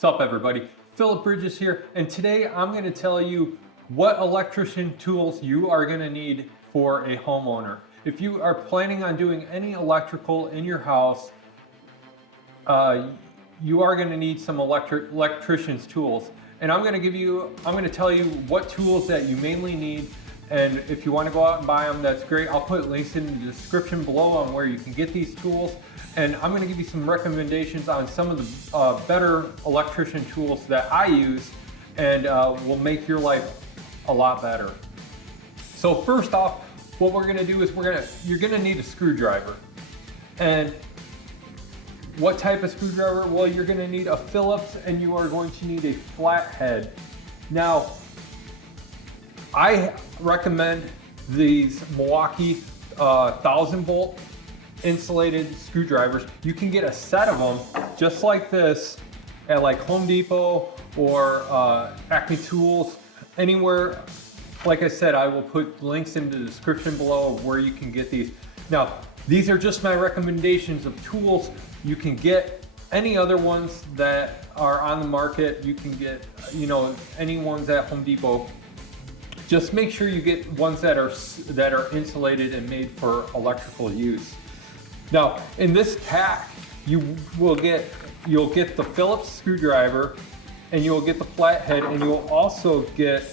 What's up, everybody? Philip Bridges here, and today I'm going to tell you what electrician tools you are going to need for a homeowner. If you are planning on doing any electrical in your house, you are going to need some electrician's tools. And I'm going to tell you what tools that you mainly need. And if you want to go out and buy them, that's great. I'll put links in the description below on where you can get these tools. And I'm going to give you some recommendations on some of the better electrician tools that I use and will make your life a lot better. So first off, what we're going to do is you're going to need a screwdriver. And what type of screwdriver? Well, you're going to need a Phillips, and you are going to need a flathead. Now, I recommend these Milwaukee 1000-volt insulated screwdrivers. You can get a set of them just like this at like Home Depot or Acme Tools, anywhere. Like I said, I will put links in the description below of where you can get these. Now, these are just my recommendations of tools. You can get any other ones that are on the market. You can get, any ones at Home Depot. Just make sure you get ones that are insulated and made for electrical use. Now, in this pack, you'll get the Phillips screwdriver, and you'll get the flathead, and you'll also get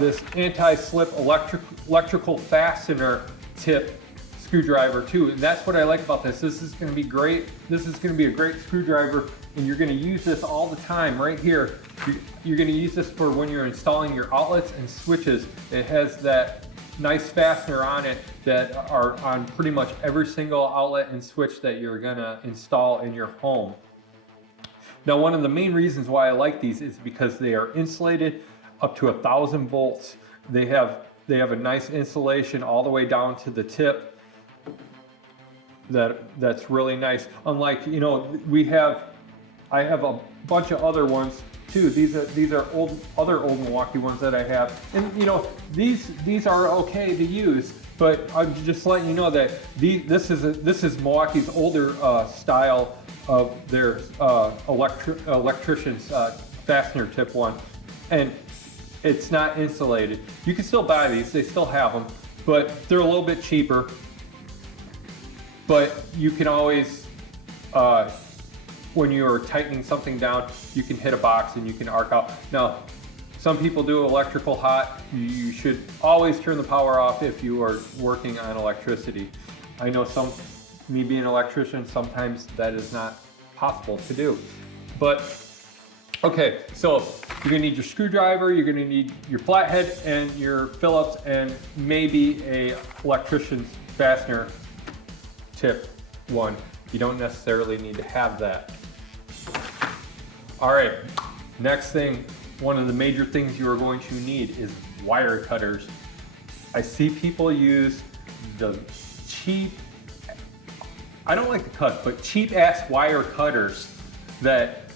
this anti-slip electrical fastener tip screwdriver too. And that's what I like about this. This is going to be great. This is going to be a great screwdriver, and you're going to use this all the time right here. You're going to use this for when you're installing your outlets and switches. It has that nice fastener on it that are on pretty much every single outlet and switch that you're going to install in your home. Now, one of the main reasons why I like these is because they are insulated up to 1000 volts. They have a nice insulation all the way down to the tip. That's really nice. Unlike, I have a bunch of other ones too. These are other old Milwaukee ones that I have, and these are okay to use. But I'm just letting you know that this is Milwaukee's older style of their electrician's fastener tip one, and it's not insulated. You can still buy these; they still have them, but they're a little bit cheaper. But you can always, when you're tightening something down, you can hit a box and you can arc out. Now, some people do electrical hot. You should always turn the power off if you are working on electricity. I know me being an electrician, sometimes that is not possible to do. But, okay, so you're gonna need your screwdriver, you're gonna need your flathead and your Phillips, and maybe a electrician's fastener tip one. You don't necessarily need to have that. All right, next thing, one of the major things you are going to need is wire cutters. I see people use the cheap, I don't like the cut, but cheap ass wire cutters that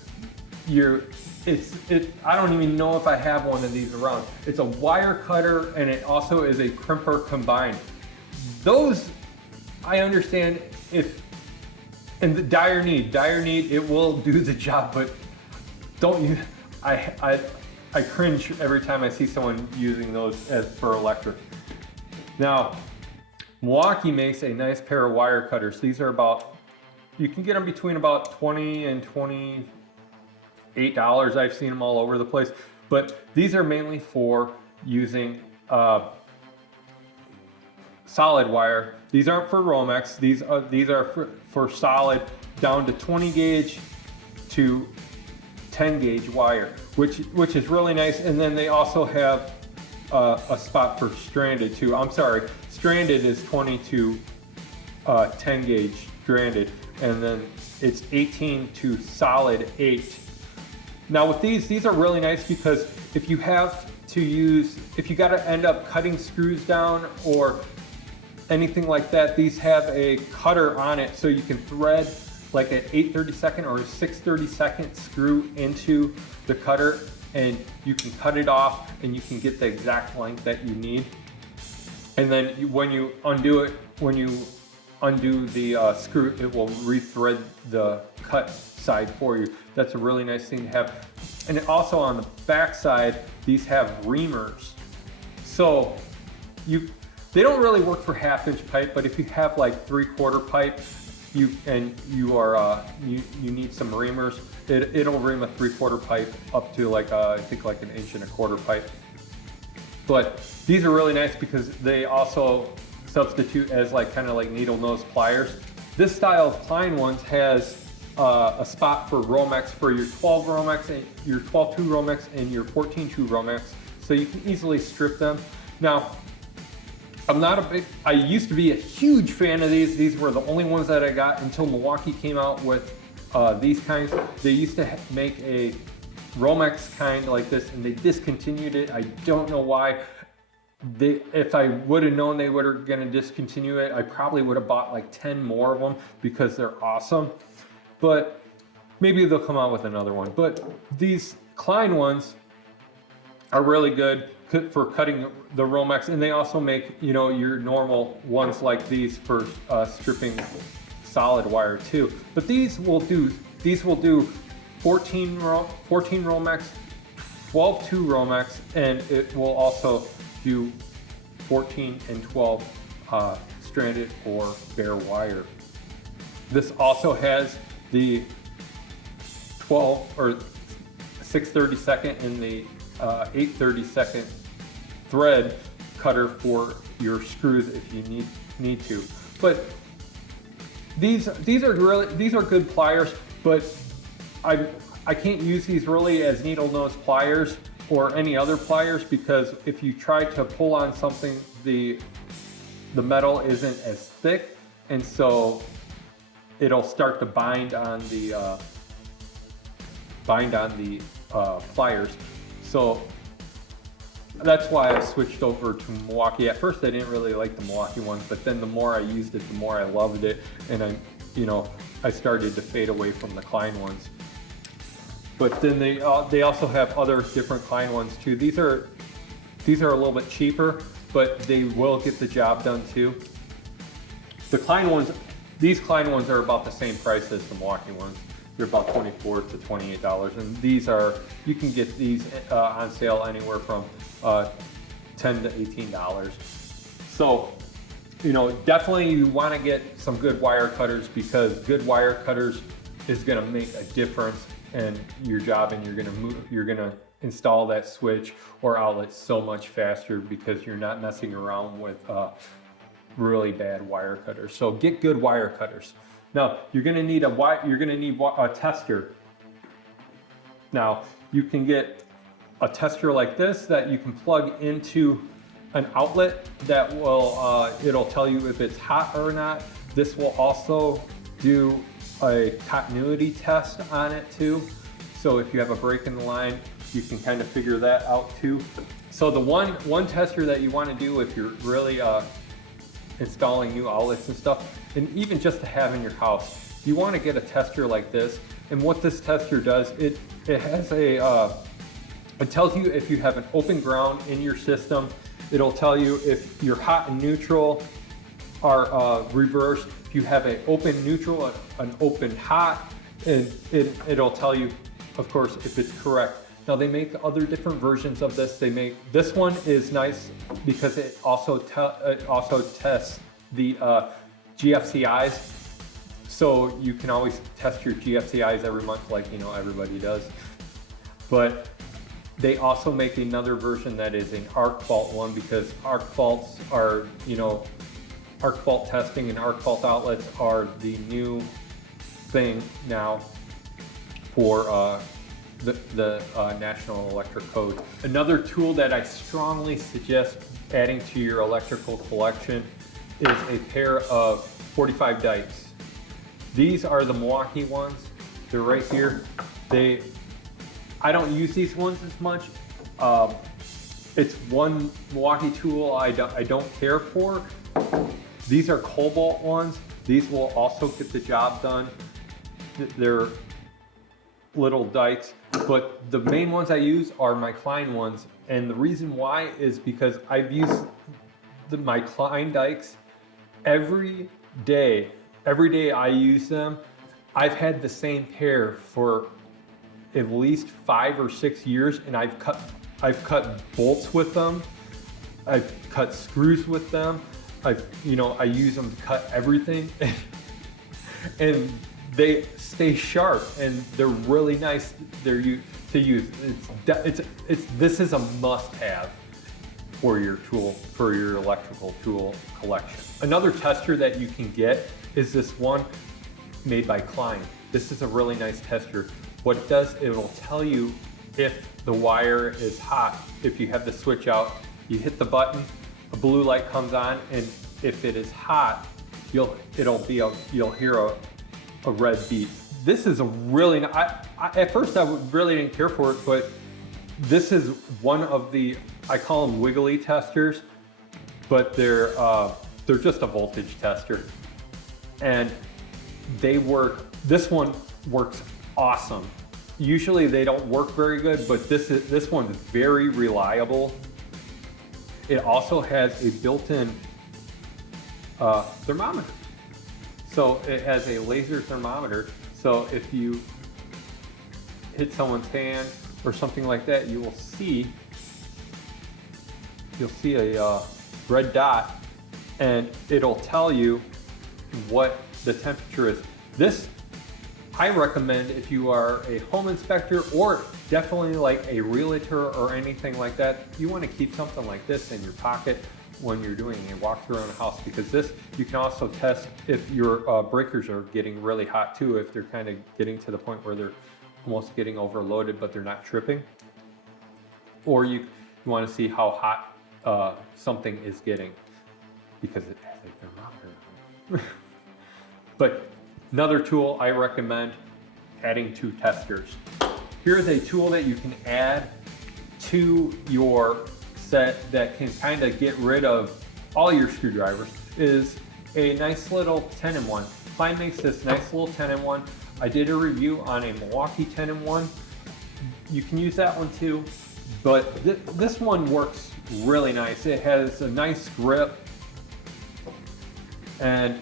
I don't even know if I have one of these around. It's a wire cutter, and it also is a crimper combined. Those, I understand and the dire need, it will do the job, but I cringe every time I see someone using those as for electric. Now, Milwaukee makes a nice pair of wire cutters. These are you can get them between about $20 and $28. I've seen them all over the place, but these are mainly for using solid wire. These aren't for Romex. These are for solid down to 20 gauge to 10 gauge wire, which is really nice. And then they also have a spot for stranded too. I'm sorry, stranded is 20 to 10 gauge stranded, and then it's 18 to solid 8. Now with these are really nice because if you got to end up cutting screws down or anything like that, these have a cutter on it, so you can thread like an 8/32 or a 6/32 screw into the cutter, and you can cut it off and you can get the exact length that you need. And then when you undo it, undo the screw, it will rethread the cut side for you. That's a really nice thing to have. And also on the back side, these have reamers. So they don't really work for 1/2-inch pipe, but if you have like 3/4 pipe, you need some reamers, it'll ream a 3/4 pipe up to like I think like 1.25 inch pipe. But these are really nice because they also substitute as like kind of like needle nose pliers. This style of Klein ones has a spot for Romex for your 12 Romex and your 12-2 Romex and your 14-2 Romex, so you can easily strip them. Now, I used to be a huge fan of these. These were the only ones that I got until Milwaukee came out with these kinds. They used to make a Romex kind like this and they discontinued it. I don't know why. If I would have known they were going to discontinue it, I probably would have bought like 10 more of them because they're awesome. But maybe they'll come out with another one. But these Klein ones are really good for cutting the Romex, and they also make, you know, your normal ones like these for stripping solid wire too. But these will do 14 Romex, 12-2 Romex, and it will also do 14 and 12 stranded or bare wire. This also has the 12 or 6/32 and the 8/32 thread cutter for your screws if you need to. But these are good pliers, but I can't use these really as needle nose pliers or any other pliers, because if you try to pull on something, the metal isn't as thick, and so it'll start to bind on the pliers. So that's why I switched over to Milwaukee. At first I didn't really like the Milwaukee ones, but then the more I used it, the more I loved it, and I started to fade away from the Klein ones. But then they also have other different Klein ones too. These are a little bit cheaper, but they will get the job done too. The Klein ones, these Klein ones are about the same price as the Milwaukee ones. They're about $24 to $28, and these are, you can get these on sale anywhere from $10 to $18. So, definitely you want to get some good wire cutters, because good wire cutters is going to make a difference in your job, and you're going to install that switch or outlet so much faster because you're not messing around with really bad wire cutters. So get good wire cutters. Now you're going to need a tester. Now you can get a tester like this that you can plug into an outlet that will it'll tell you if it's hot or not. This will also do a continuity test on it too. So if you have a break in the line, you can kind of figure that out too. So the one tester that you want to do if you're really installing new outlets and stuff, and even just to have in your house, you want to get a tester like this. And what this tester does, it has it tells you if you have an open ground in your system. It'll tell you if your hot and neutral are reversed. If you have an open neutral, an open hot, and it'll tell you, of course, if it's correct. Now they make other different versions of this. This one is nice because it also tests the GFCIs. So you can always test your GFCIs every month, like everybody does. But they also make another version that is an arc fault one, because arc faults are, arc fault testing and arc fault outlets are the new thing now for the National Electric Code. Another tool that I strongly suggest adding to your electrical collection is a pair of 45 dikes. These are the Milwaukee ones. They're right here. I don't use these ones as much. It's one Milwaukee tool I don't care for. These are cobalt ones. These will also get the job done. They're little dikes, but the main ones I use are my Klein ones. And the reason why is because I've used my Klein dikes every day, every day I use them. I've had the same pair for at least 5 or 6 years, and I've cut bolts with them. I've cut screws with them. I use them to cut everything, and they stay sharp, and they're really nice. To use. This is a must-have for your electrical tool collection. Another tester that you can get is this one made by Klein. This is a really nice tester. What it does, it'll tell you if the wire is hot. If you have the switch out, you hit the button, a blue light comes on, and if it is hot, you'll hear a red beep. This is a really, at first I really didn't care for it, but this is one of the, I call them wiggly testers, but they're just a voltage tester. And this one works awesome. Usually they don't work very good, but this one is very reliable. It also has a built-in thermometer. So it has a laser thermometer. So if you hit someone's hand or something like that, you'll see a red dot, and it'll tell you what the temperature is. This I recommend if you are a home inspector, or definitely like a realtor or anything like that. You want to keep something like this in your pocket when you're doing a walkthrough on a house, because this, you can also test if your breakers are getting really hot too, if they're kind of getting to the point where they're almost getting overloaded but they're not tripping. Or you want to see how hot something is getting, because it has a thermometer. But another tool I recommend adding to testers. Here's a tool that you can add to your set that can kind of get rid of all your screwdrivers, is a nice little 10-in-1. Klein makes this nice little 10-in-1. I did a review on a Milwaukee 10-in-1. You can use that one too, but this one works really nice. It has a nice grip, and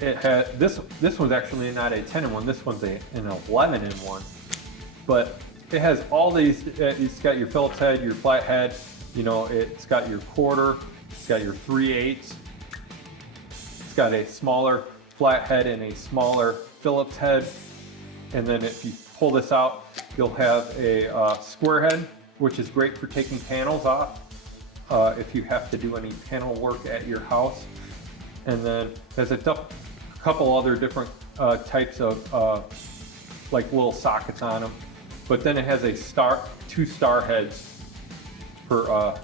it had this one's actually not a 10-in-1. This one's an 11-in-1, but it has all these. It's got your Phillips head, your flat head. It's got your quarter. It's got your 3/8. It's got a smaller flat head and a smaller Phillips head. And then if you pull this out, you'll have a square head, which is great for taking panels off if you have to do any panel work at your house. And then there's a couple other different types of like little sockets on them. But then it has two star heads for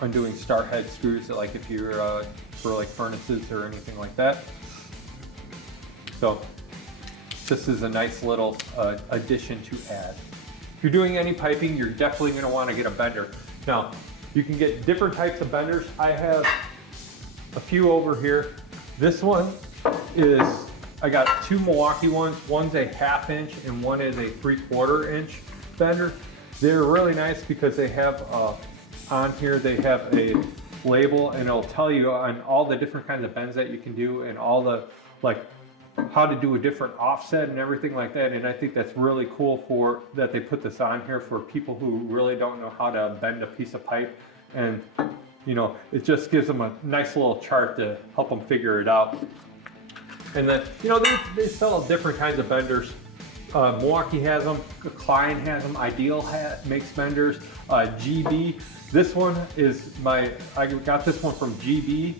undoing star head screws, like if you're for like furnaces or anything like that. So this is a nice little addition to add. If you're doing any piping, you're definitely going to want to get a bender. Now, you can get different types of benders. I have a few over here. This one is, I got two Milwaukee ones. One's a 1/2 inch and one is a 3/4 inch bender. They're really nice because they have on here, they have a label, and it'll tell you on all the different kinds of bends that you can do, and all the, like, how to do a different offset and everything like that. And I think that's really cool that they put this on here for people who really don't know how to bend a piece of pipe. And it just gives them a nice little chart to help them figure it out. And then, they sell different kinds of benders. Milwaukee has them, Klein has them, Ideal makes benders, GB. This one is I got this one from GB.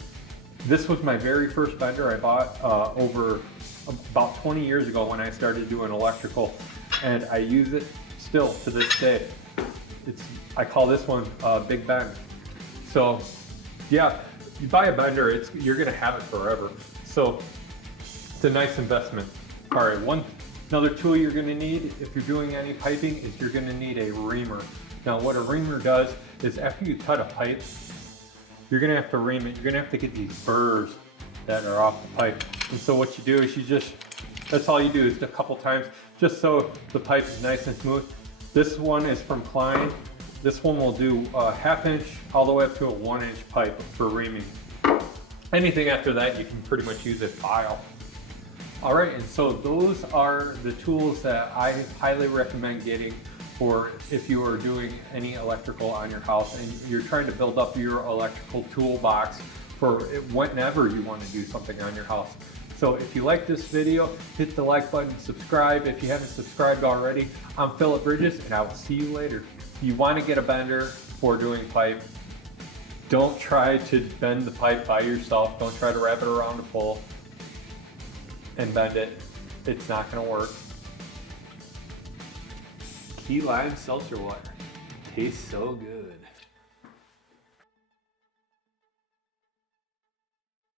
This was my very first bender I bought over about 20 years ago when I started doing electrical, and I use it still to this day. I call this one Big Bend. So yeah, you buy a bender, you're gonna have it forever. So it's a nice investment. All right, another tool you're gonna need if you're doing any piping is you're gonna need a reamer. Now what a reamer does is after you cut a pipe, you're gonna have to ream it. You're gonna have to get these burrs that are off the pipe. And so what you do is that's all you do is a couple times, just so the pipe is nice and smooth. This one is from Klein. This one will do a 1/2 inch all the way up to a 1 inch pipe for reaming. Anything after that, you can pretty much use a file. All right, and so those are the tools that I highly recommend getting for if you are doing any electrical on your house and you're trying to build up your electrical toolbox for whenever you want to do something on your house. So if you like this video, hit the like button, subscribe. If you haven't subscribed already, I'm Philip Bridges, and I will see you later. If you want to get a bender for doing pipe, don't try to bend the pipe by yourself. Don't try to wrap it around a pole and bend it. It's not going to work. Key lime seltzer water tastes so good.